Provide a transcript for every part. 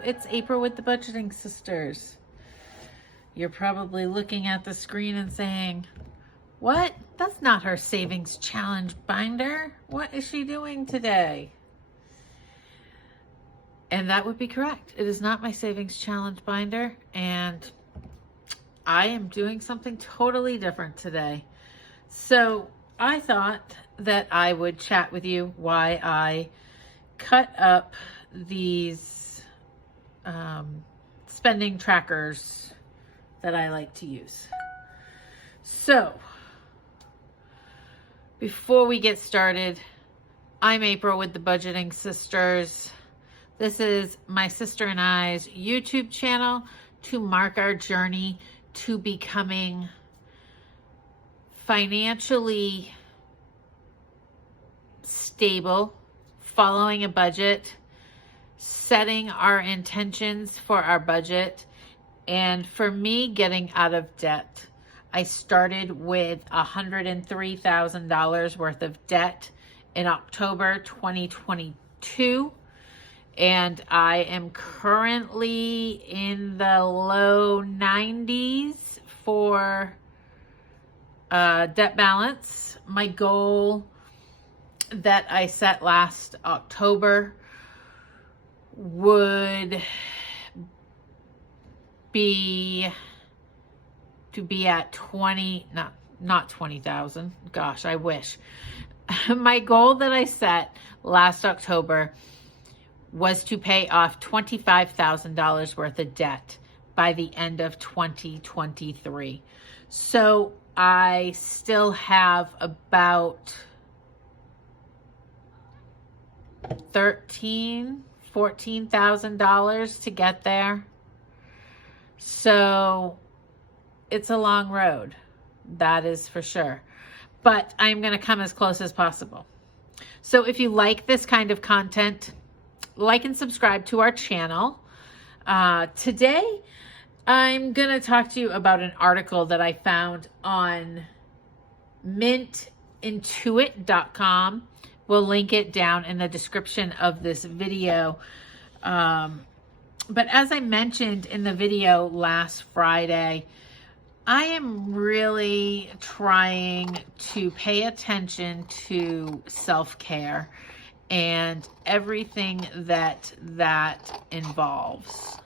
Hello, it's April with the Budgeting Sisters. You're probably looking at the screen and saying, what? That's not her savings challenge binder. What is she doing today? And that would be correct. It is not my savings challenge binder, and I am doing something totally different today. So I thought that I would chat with you why I cut up these spending trackers that I like to use. So before we get started, I'm April with the Budgeting Sisters. This is my sister and I's YouTube channel to mark our journey to becoming financially stable, following a budget, setting our intentions for our budget, and for me, getting out of debt. I started with $103,000 worth of debt in October 2022, and I am currently in the low 90s for debt balance. My goal that I set last October would be to be at not 20,000. Gosh, I wish. My goal that I set last October was to pay off $25,000 worth of debt by the end of 2023. So I still have about $14,000 to get there. So it's a long road, that is for sure. But I'm going to come as close as possible. So if you like this kind of content, like and subscribe to our channel. Today, I'm going to talk to you about an article that I found on mintintuit.com. We'll link it down in the description of this video. But as I mentioned in the video last Friday, I am really trying to pay attention to self-care and everything that involves.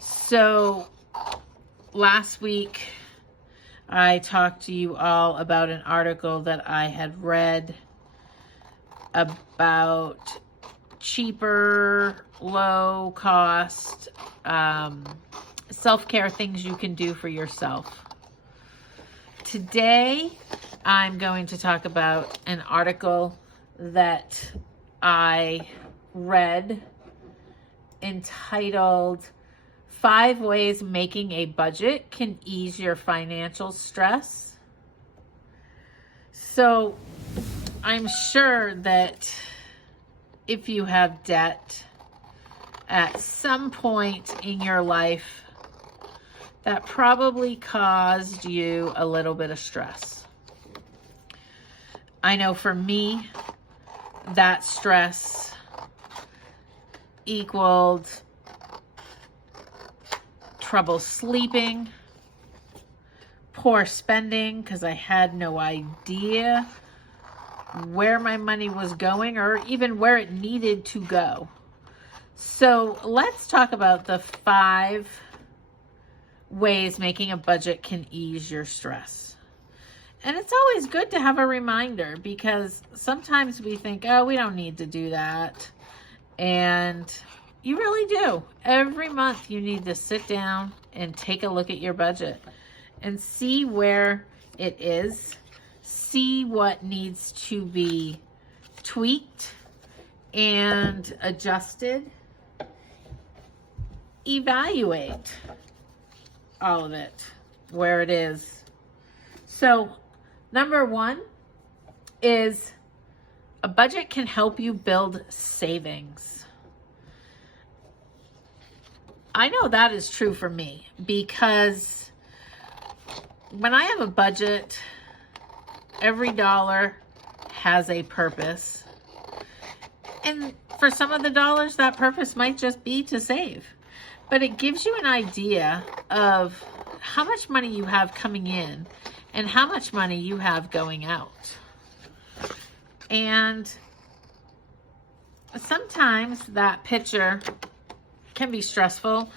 So last week, I talked to you all about an article that I had read about cheaper, low cost self-care things you can do for yourself. Today, I'm going to talk about an article that I read entitled 5 Ways Making a Budget Can Ease Your Financial Stress. So I'm sure that if you have debt at some point in your life, that probably caused you a little bit of stress. I know for me, that stress equaled trouble sleeping, poor spending because I had no idea where my money was going or even where it needed to go. So let's talk about the 5 ways making a budget can ease your stress. And it's always good to have a reminder because sometimes we think, oh, we don't need to do that. And you really do. Every month you need to sit down and take a look at your budget and see where it is, see what needs to be tweaked and adjusted, evaluate all of it, where it is. So, number 1 is a budget can help you build savings. I know that is true for me because when I have a budget, every dollar has a purpose. And for some of the dollars, that purpose might just be to save. But it gives you an idea of how much money you have coming in and how much money you have going out. And sometimes that picture can be stressful,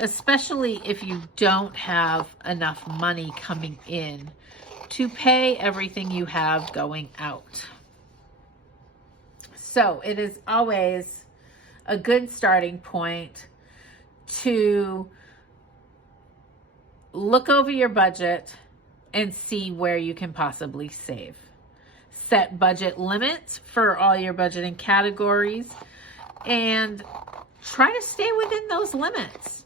especially if you don't have enough money coming in to pay everything you have going out. So it is always a good starting point to look over your budget and see where you can possibly save. Set budget limits for all your budgeting categories and try to stay within those limits.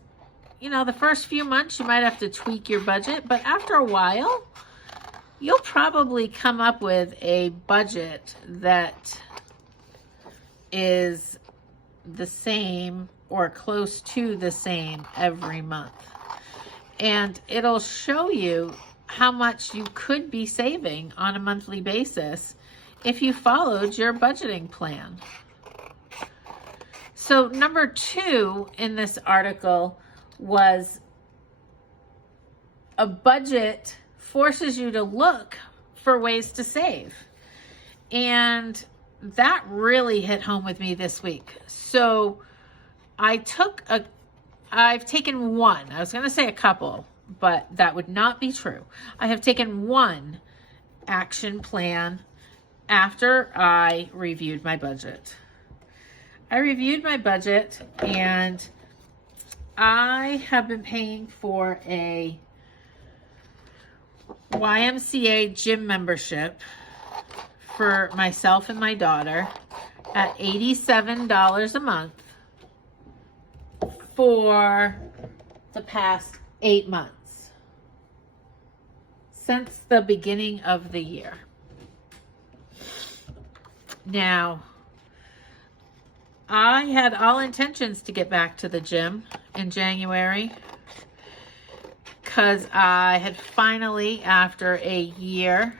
You know, the first few months you might have to tweak your budget, but after a while, you'll probably come up with a budget that is the same or close to the same every month. And it'll show you how much you could be saving on a monthly basis if you followed your budgeting plan. So number 2 in this article was a budget forces you to look for ways to save. And that really hit home with me this week. So I've taken one, I was going to say a couple, but that would not be true. I have taken one action plan after I reviewed my budget. I reviewed my budget and I have been paying for a YMCA gym membership for myself and my daughter at $87 a month for the past 8 months, since the beginning of the year. Now, I had all intentions to get back to the gym in January because I had finally, after a year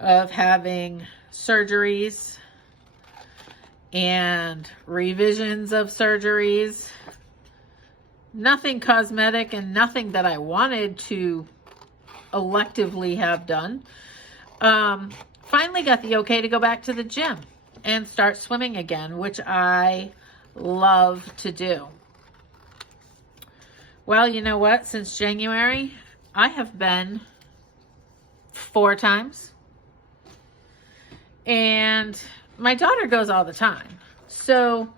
of having surgeries and revisions of surgeries, nothing cosmetic and nothing that I wanted to electively have done, finally got the okay to go back to the gym and start swimming again, which I love to do. Well, you know what? Since January, I have been 4 times. And my daughter goes all the time. So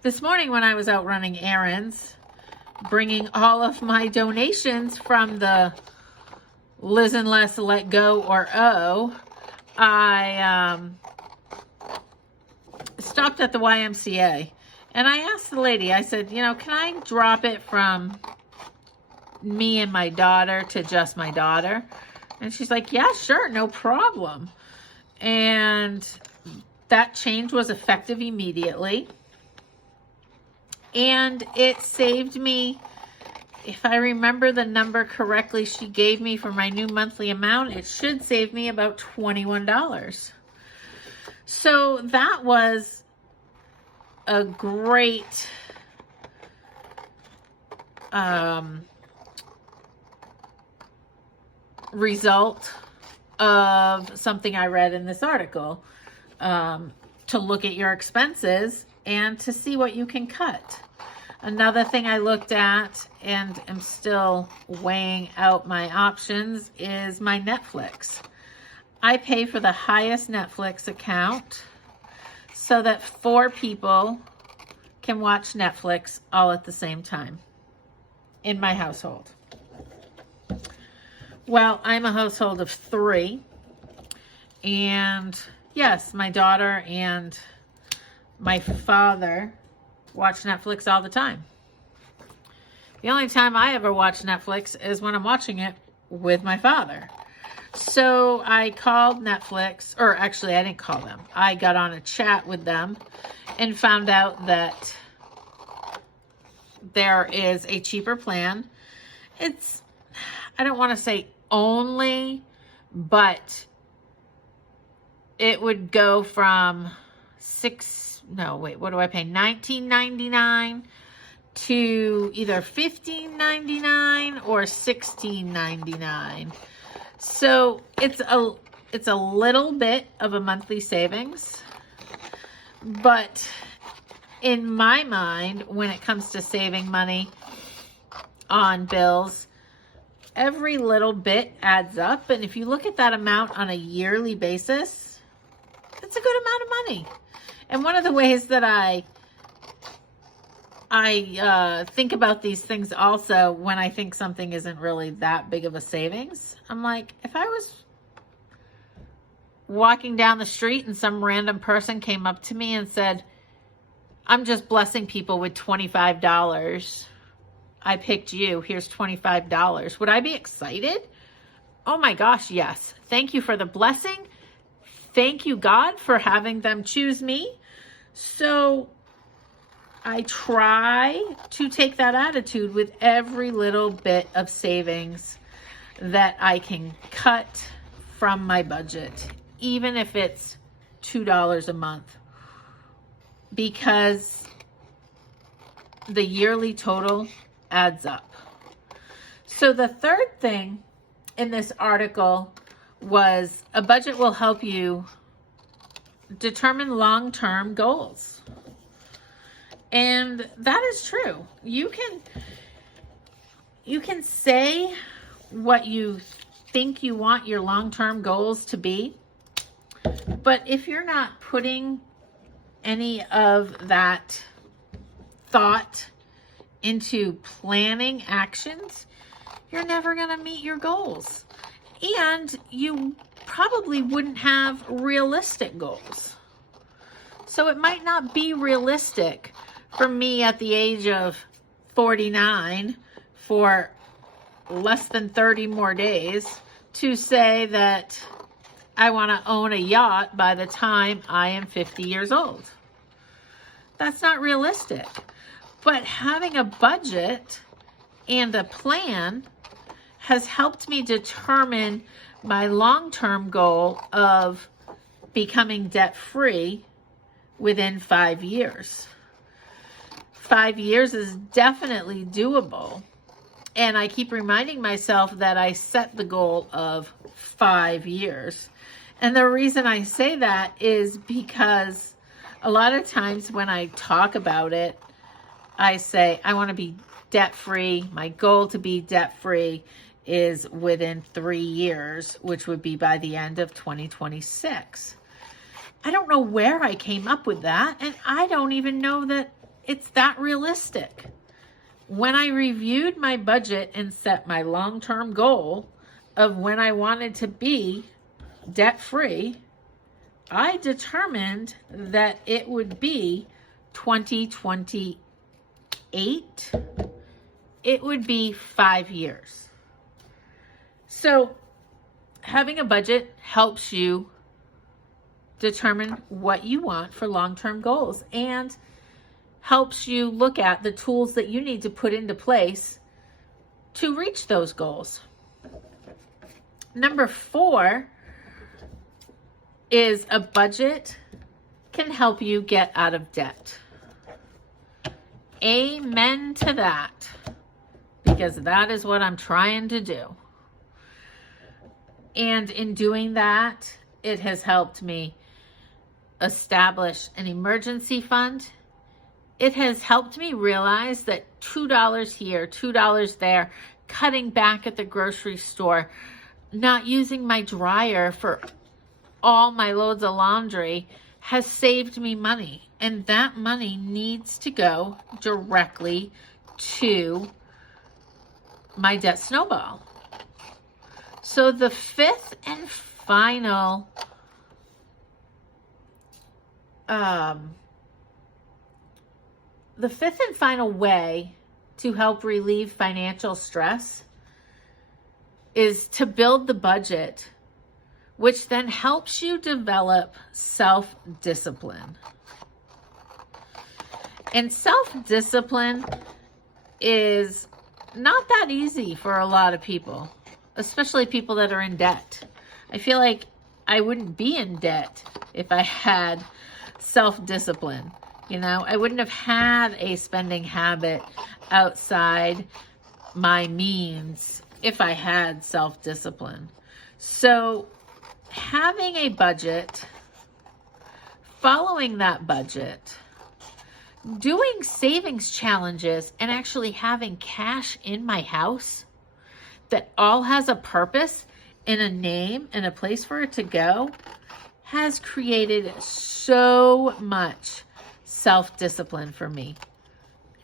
this morning when I was out running errands, bringing all of my donations from the Liz and Les Let Go or O, I stopped at the YMCA and I asked the lady, I said, you know, can I drop it from me and my daughter to just my daughter? And she's like, yeah, sure, no problem. And that change was effective immediately. And it saved me, if I remember the number correctly she gave me for my new monthly amount, it should save me about $21. So that was a great result of something I read in this article, to look at your expenses and to see what you can cut. Another thing I looked at and am still weighing out my options is my Netflix. I pay for the highest Netflix account so that 4 people can watch Netflix all at the same time in my household. Well, I'm a household of 3, and yes, my daughter and my father watch Netflix all the time. The only time I ever watch Netflix is when I'm watching it with my father. So I called Netflix, or actually I didn't call them. I got on a chat with them and found out that there is a cheaper plan. It's, I don't want to say only, but it would go from what do I pay? $19.99 to either $15.99 or $16.99. So it's a little bit of a monthly savings, but in my mind, when it comes to saving money on bills, every little bit adds up. And if you look at that amount on a yearly basis, it's a good amount of money. And one of the ways that I think about these things also, when I think something isn't really that big of a savings, I'm like, if I was walking down the street and some random person came up to me and said, I'm just blessing people with $25. I picked you. Here's $25. Would I be excited? Oh my gosh, yes. Thank you for the blessing. Thank you, God, for having them choose me. So I try to take that attitude with every little bit of savings that I can cut from my budget, even if it's $2 a month, because the yearly total adds up. So the third thing in this article was a budget will help you determine long-term goals. And that is true. You can say what you think you want your long-term goals to be, but if you're not putting any of that thought into planning actions, you're never going to meet your goals. And you probably wouldn't have realistic goals. So it might not be realistic for me at the age of 49 for less than 30 more days to say that I want to own a yacht by the time I am 50 years old. That's not realistic. But having a budget and a plan has helped me determine my long-term goal of becoming debt-free within 5 years. 5 years is definitely doable. And I keep reminding myself that I set the goal of 5 years. And the reason I say that is because a lot of times when I talk about it, I say, I want to be debt-free. My goal to be debt-free is within 3 years, which would be by the end of 2026. I don't know where I came up with that, and I don't even know that it's that realistic. When I reviewed my budget and set my long-term goal of when I wanted to be debt-free, I determined that it would be 2028. It would be 5 years. So having a budget helps you determine what you want for long-term goals and helps you look at the tools that you need to put into place to reach those goals. Number 4 is a budget can help you get out of debt. Amen to that, because that is what I'm trying to do. And in doing that, it has helped me establish an emergency fund. It has helped me realize that $2 here, $2 there, cutting back at the grocery store, not using my dryer for all my loads of laundry has saved me money. And that money needs to go directly to my debt snowball. So the fifth and final way to help relieve financial stress is to build the budget, which then helps you develop self-discipline. And self-discipline is not that easy for a lot of people, especially people that are in debt. I feel like I wouldn't be in debt if I had self-discipline. You know, I wouldn't have had a spending habit outside my means if I had self-discipline. So having a budget, following that budget, doing savings challenges, and actually having cash in my house that all has a purpose and a name and a place for it to go has created so much self-discipline for me.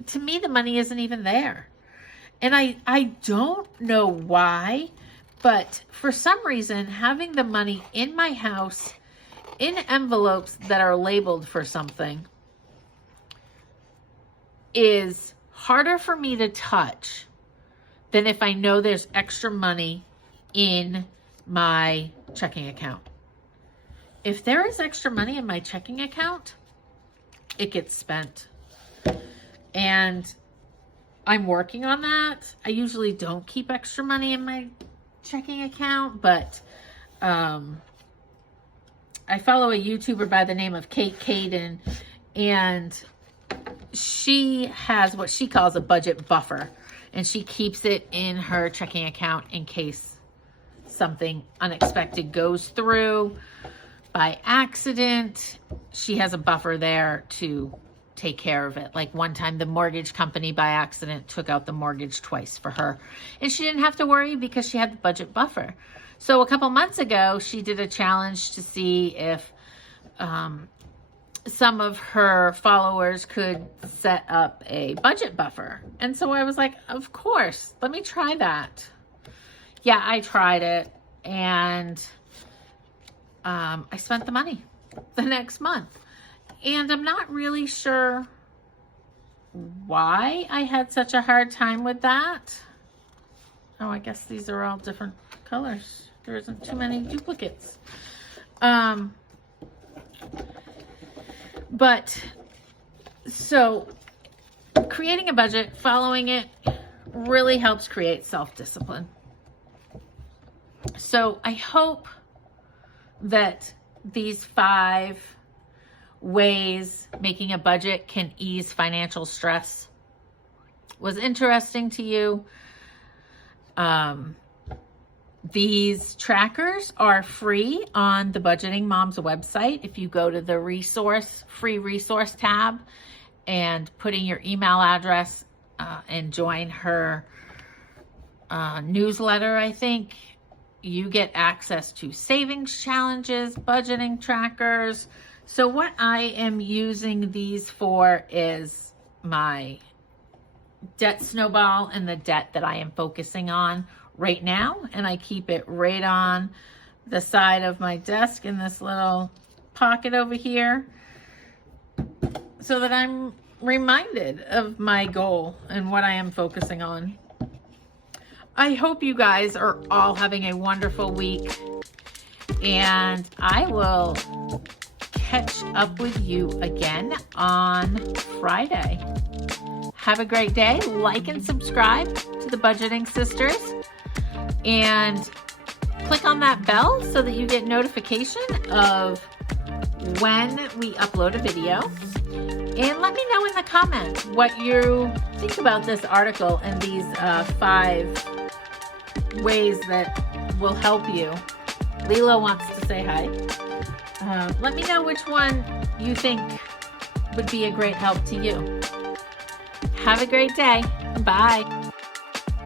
To me, the money isn't even there. And I don't know why, but for some reason, having the money in my house in envelopes that are labeled for something is harder for me to touch than if I know there's extra money in my checking account. If there is extra money in my checking account, it gets spent. And I'm working on that. I usually don't keep extra money in my checking account, but I follow a YouTuber by the name of Kate Caden, and she has what she calls a budget buffer, and she keeps it in her checking account in case something unexpected goes through by accident. She has a buffer there to take care of it. Like one time the mortgage company by accident took out the mortgage twice for her, and she didn't have to worry because she had the budget buffer. So a couple months ago, she did a challenge to see if some of her followers could set up a budget buffer. And so I was like, of course, let me try that. Yeah, I tried it, and I spent the money the next month. And I'm not really sure why I had such a hard time with that. Oh, I guess these are all different colors. There isn't too many duplicates. But so creating a budget, following it, really helps create self-discipline. So I hope that these 5 ways making a budget can ease financial stress was interesting to you. These trackers are free on the Budgeting Moms website. If you go to the free resource tab and put in your email address and join her newsletter, I think you get access to savings challenges, budgeting trackers. So what I am using these for is my debt snowball and the debt that I am focusing on right now. And I keep it right on the side of my desk in this little pocket over here so that I'm reminded of my goal and what I am focusing on. I hope you guys are all having a wonderful week, and I will catch up with you again on Friday. Have a great day. Like and subscribe to the Budgeting Sisters, and click on that bell so that you get notification of when we upload a video. And let me know in the comments what you think about this article and these 5 ways that will help you. Lila wants to say hi. Let me know which one you think would be a great help to you. Have a great day. Bye.